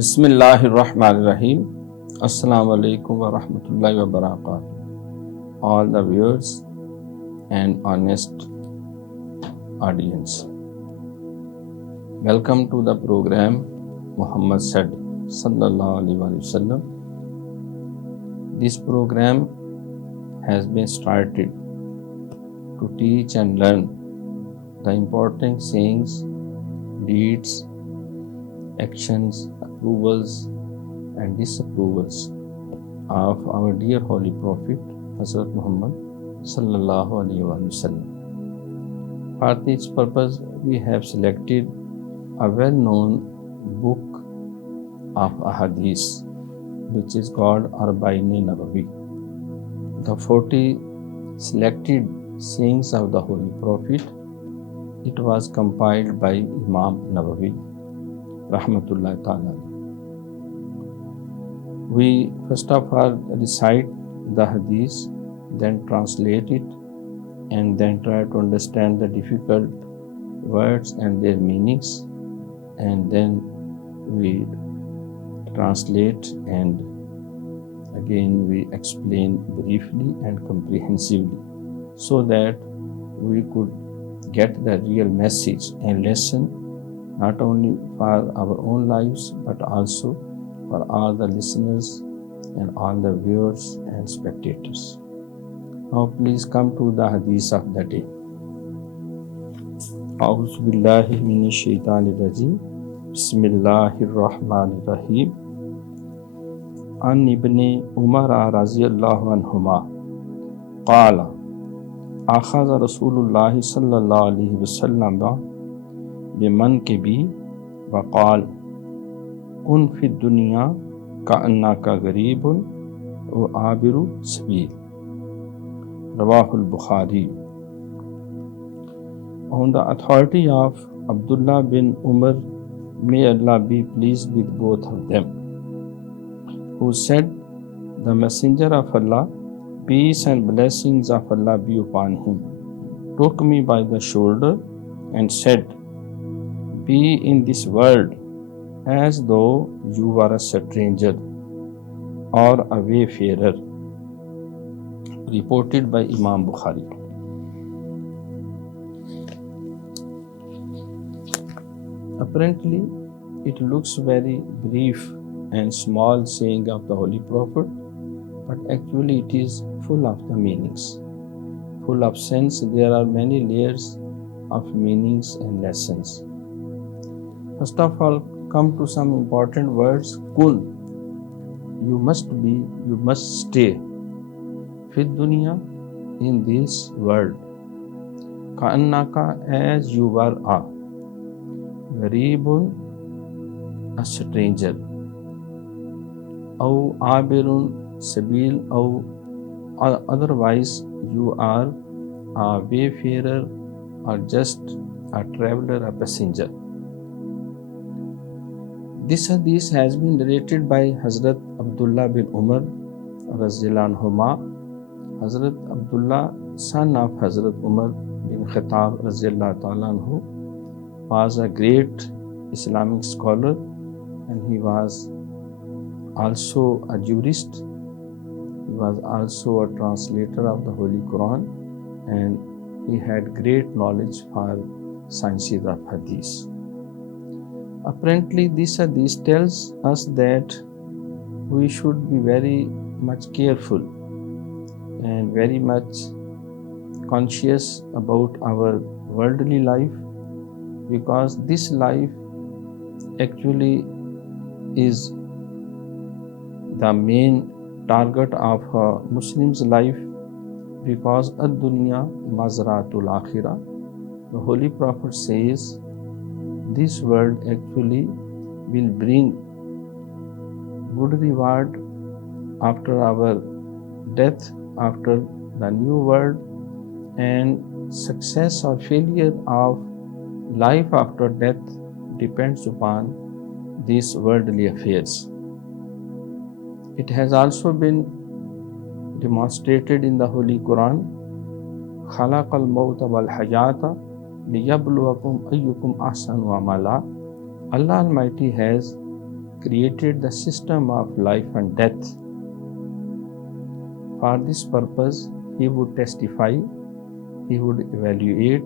Bismillahirrahmanirrahim. Assalamu alaikum wa rahmatullahi wa barakatuh. All the viewers and honest audience, welcome to the program Muhammad said sallallahu alaihi wasallam. This program has been started to teach and learn the important sayings, deeds, actions, approvals and disapprovals of our dear Holy Prophet Hazrat Muhammad sallallahu alaihi wasallam. For this purpose, we have selected a well-known book of Hadith, which is called Arbaeen Nawawi. The 40 selected sayings of the Holy Prophet. It was compiled by Imam Nawawi, rahmatullah ta'ala. We first of all recite the hadith, then translate it, and then try to understand the difficult words and their meanings, and then we translate and again we explain briefly and comprehensively so that we could get the real message and lesson not only for our own lives but also for all the listeners and all the viewers and spectators. Now please come to the hadith of the day. A'udhu billahi minash shaitanir rajim. Bismillahir rahmanir rahim. An ibn Umar radhiyallahu anhuma qala akhadha Rasulullah sallallahu alaihi wasallam bimankibi wa qala kun fi dunya ka'annaka gharibun wa abiru sabil. Rawahul Bukhari. On the authority of Abdullah ibn Umar, may Allah be pleased with both of them, who said, the Messenger of Allah, peace and blessings of Allah be upon him, took me by the shoulder and said, be in this world as though you were a stranger or a wayfarer. Reported by Imam Bukhari. Apparently, it looks very brief and small saying of the Holy Prophet, but actually it is full of the meanings, full of sense. There are many layers of meanings and lessons. First of all, come to some important words. Kun, you must be, you must stay. Fi dunya, in this world. Ka'annaka, as you were a. Gharibun, a stranger. Aw abirun sabil, aw otherwise you are a wayfarer or just a traveler, a passenger. This hadith has been narrated by Hazrat Abdullah ibn Umar radhiyallahu anhuma. Hazrat Abdullah, son of Hazrat Umar bin Khattab radhiyallahu ta'ala anhu, was a great Islamic scholar and he was also a jurist. He was also a translator of the Holy Quran and he had great knowledge for sciences of hadith. Apparently, this hadith tells us that we should be very much careful and very much conscious about our worldly life, because this life actually is the main target of a Muslim's life, because ad-dunya mazratul akhirah. The Holy Prophet says this world actually will bring good reward after our death, after the new world, and success or failure of life after death depends upon these worldly affairs. It has also been demonstrated in the Holy Quran, khalaqal mawta wal hayata liyabluwakum ayyukum ahsanu amala. Allah Almighty has created the system of life and death. For this purpose, He would testify, He would evaluate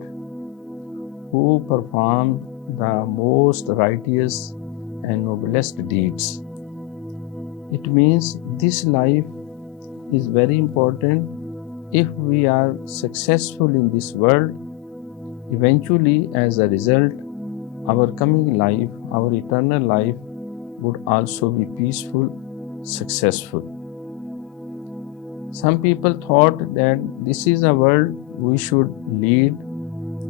who performed the most righteous and noblest deeds. It means this life is very important. If we are successful in this world, eventually as a result, our coming life, our eternal life would also be peaceful, successful. Some people thought that this is a world we should lead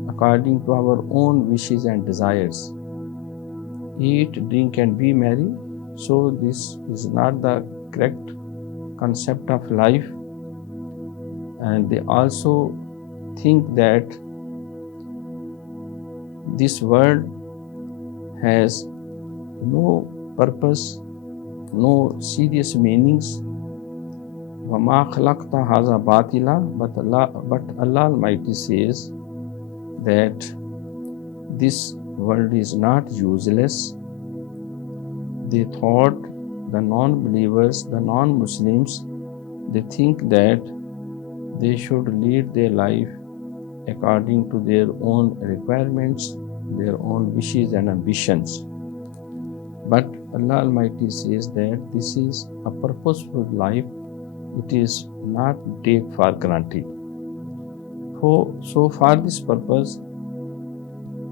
according to our own wishes and desires. Eat, drink and be merry. So this is not the correct concept of life. And they also think that this world has no purpose, no serious meanings. وَمَا خَلَقْتَ هَذَا بَاطِلًا, but Allah Almighty says that this world is not useless. They thought, the non-believers, the non-Muslims, they think that they should lead their life according to their own requirements, their own wishes and ambitions. But Allah Almighty says that this is a purposeful life. It is not take for granted. So for this purpose,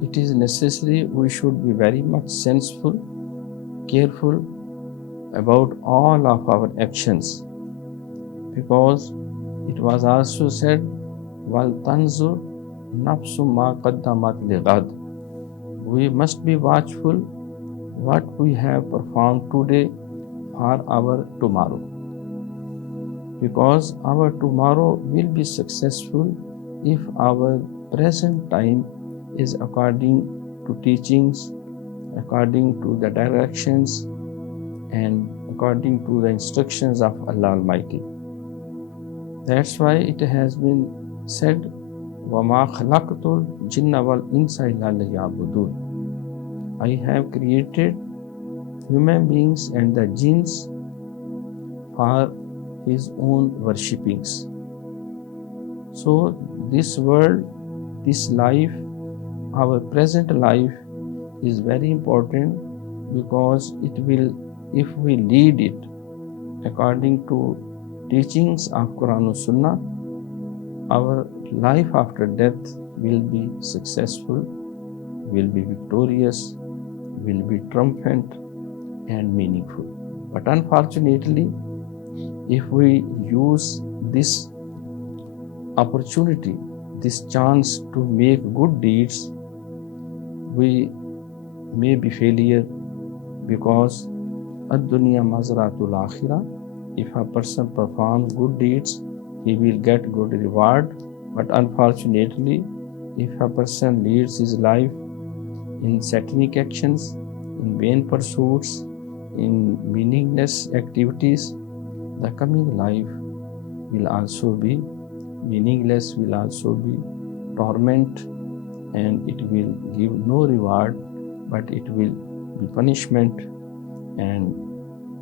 it is necessary we should be very much sensible, careful about all of our actions, because it was also said, وَلْتَنْظُرْ نَفْسُ مَا قَدَّمَتْ لِغَدٍ. We must be watchful what we have performed today for our tomorrow, because our tomorrow will be successful if our present time is according to teachings, according to the directions and according to the instructions of Allah Almighty. That's why it has been said, وَمَا خَلَقْتُ الْجِنَّ وَالْإِنسَ إِلَّا لِيَعْبُدُونَ. I have created human beings and the jinns for His own worshippings. So this world, this life, our present life is very important, because it will, if we lead it according to teachings of Quran and Sunnah, our life after death will be successful, will be victorious, will be triumphant and meaningful. But unfortunately, if we use this opportunity, this chance to make good deeds, we may be failure, because ad-dunya mazratul akhirah. If a person performs good deeds, he will get good reward. But unfortunately, if a person leads his life in satanic actions, in vain pursuits, in meaningless activities, the coming life will also be meaningless, will also be torment, and it will give no reward, but it will be punishment and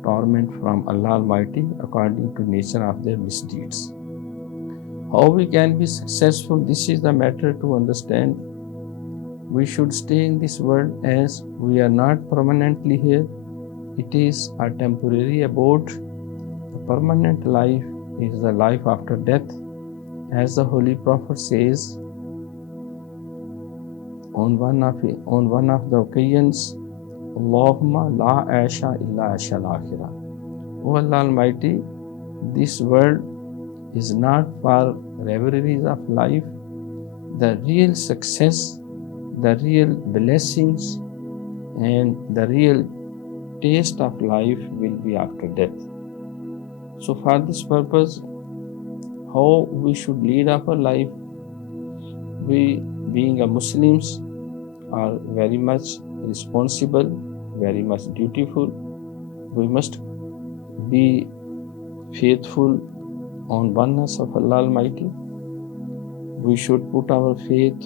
torment from Allah Almighty according to nature of their misdeeds. How we can be successful, this is the matter to understand. We should stay in this world as we are not permanently here. It is a temporary abode. The permanent life is the life after death. As the Holy Prophet says on one of the occasions, Allahumma la aisha illa aisha al-akhirah. O Allah Almighty, this world is not for reveries of life. The real success, the real blessings, and the real taste of life will be after death. So for this purpose, how we should lead our life, we being a Muslims are very much responsible, very much dutiful. We must be faithful on oneness of Allah Almighty. We should put our faith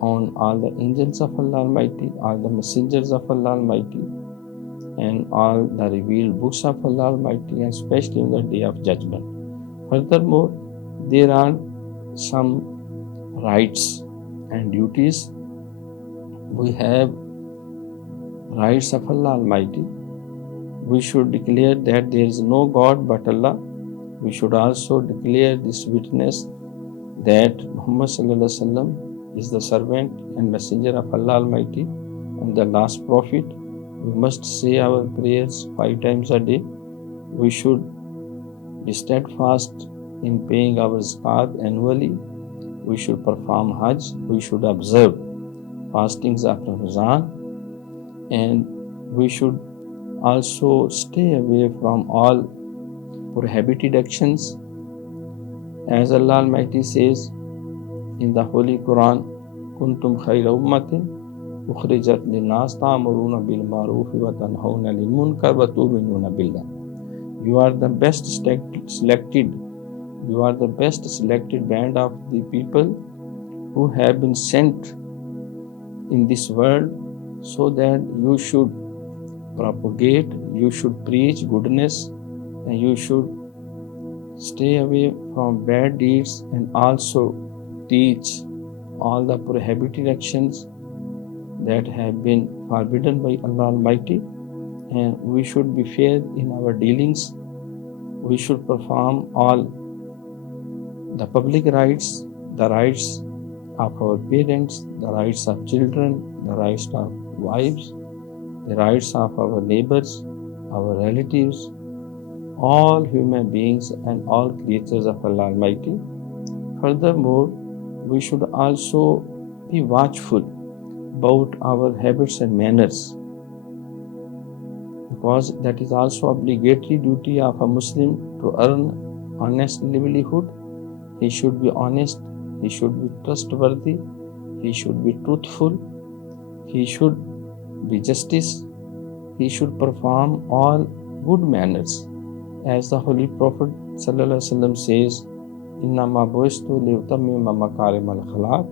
on all the angels of Allah Almighty, all the messengers of Allah Almighty. and all the revealed books of Allah Almighty, and especially on the Day of Judgment. Furthermore, there are some rights and duties. We have rights of Allah Almighty. We should declare that there is no God but Allah. We should also declare this witness that Muhammad Sallallahu Alaihi Wasallam is the servant and messenger of Allah Almighty and the last prophet. We must say our prayers 5 times a day. We should be steadfast in paying our zakat annually. We should perform Hajj. We should observe fastings of Ramadan, and we should also stay away from all prohibited actions. As Allah Almighty says in the Holy Quran, Kuntum khayra ummatin ukhrijat linnas ta'muruna bil ma'ruf wa tanhauna 'anil munkar wa tu'minuna billah. You are the best selected band of the people who have been sent in this world, so that you should propagate, you should preach goodness, and you should stay away from bad deeds, and also teach all the prohibited actions that have been forbidden by Allah Almighty. And we should be fair in our dealings. We should perform all the public rights, the rights of our parents, the rights of children, the rights of wives, the rights of our neighbors, our relatives, all human beings and all creatures of Allah Almighty. Furthermore, we should also be watchful about our habits and manners, because that is also obligatory duty of a Muslim to earn honest livelihood. He should be honest, he should be trustworthy, he should be truthful, he should be justice, he should perform all good manners. As the Holy Prophet ﷺ says, Innama bu'istu liutammima makarimal akhlaq.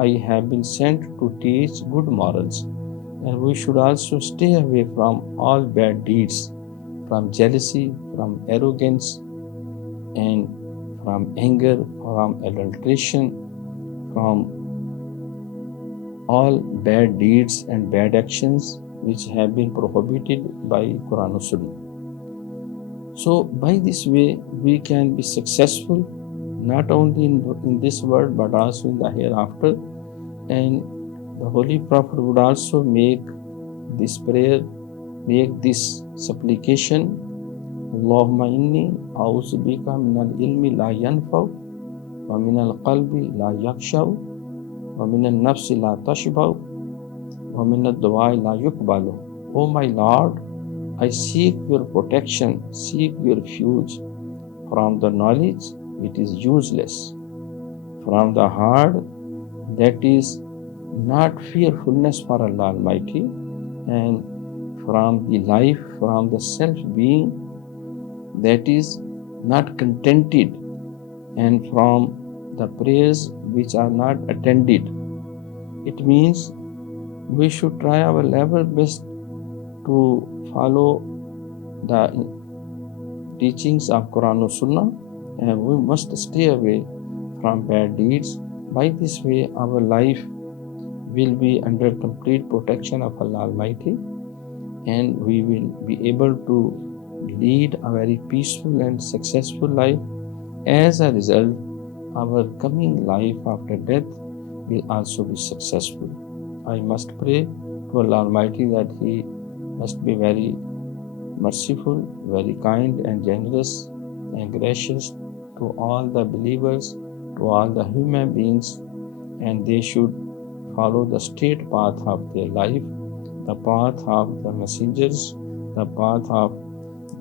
I have been sent to teach good morals. And we should also stay away from all bad deeds, from jealousy, from arrogance, and from anger, from adulteration, from all bad deeds and bad actions which have been prohibited by Quran and Sunnah. So by this way we can be successful not only in this world but also in the hereafter. And the Holy Prophet would also make this prayer, make this supplication, Allahumma inni a'udhu bika minal ilmi la yanfaw wa minal qalbi la yakshaw wa minal nafsi la tashbaw wa minal du'ai la yukbalu. O my Lord, I seek your protection, seek your refuge from the knowledge which is useless, from the heart that is not fearfulness for Allah Almighty, and from the life, from the self-being that is not contented, and from the prayers which are not attended. It means we should try our level best to follow the teachings of Quran and Sunnah, and we must stay away from bad deeds. By this way our life will be under complete protection of Allah Almighty, and we will be able to lead a very peaceful and successful life. As a result, our coming life after death will also be successful. I must pray to Allah Almighty that He must be very merciful, very kind and generous and gracious to all the believers, to all the human beings, and they should follow the straight path of their life, the path of the messengers, the path of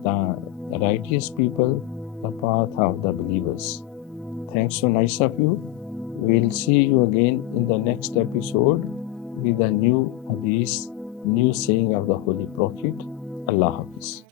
the righteous people, the path of the believers. Thanks so nice of you. We'll see you again in the next episode with a new hadith, new saying of the Holy Prophet. Allah Hafiz.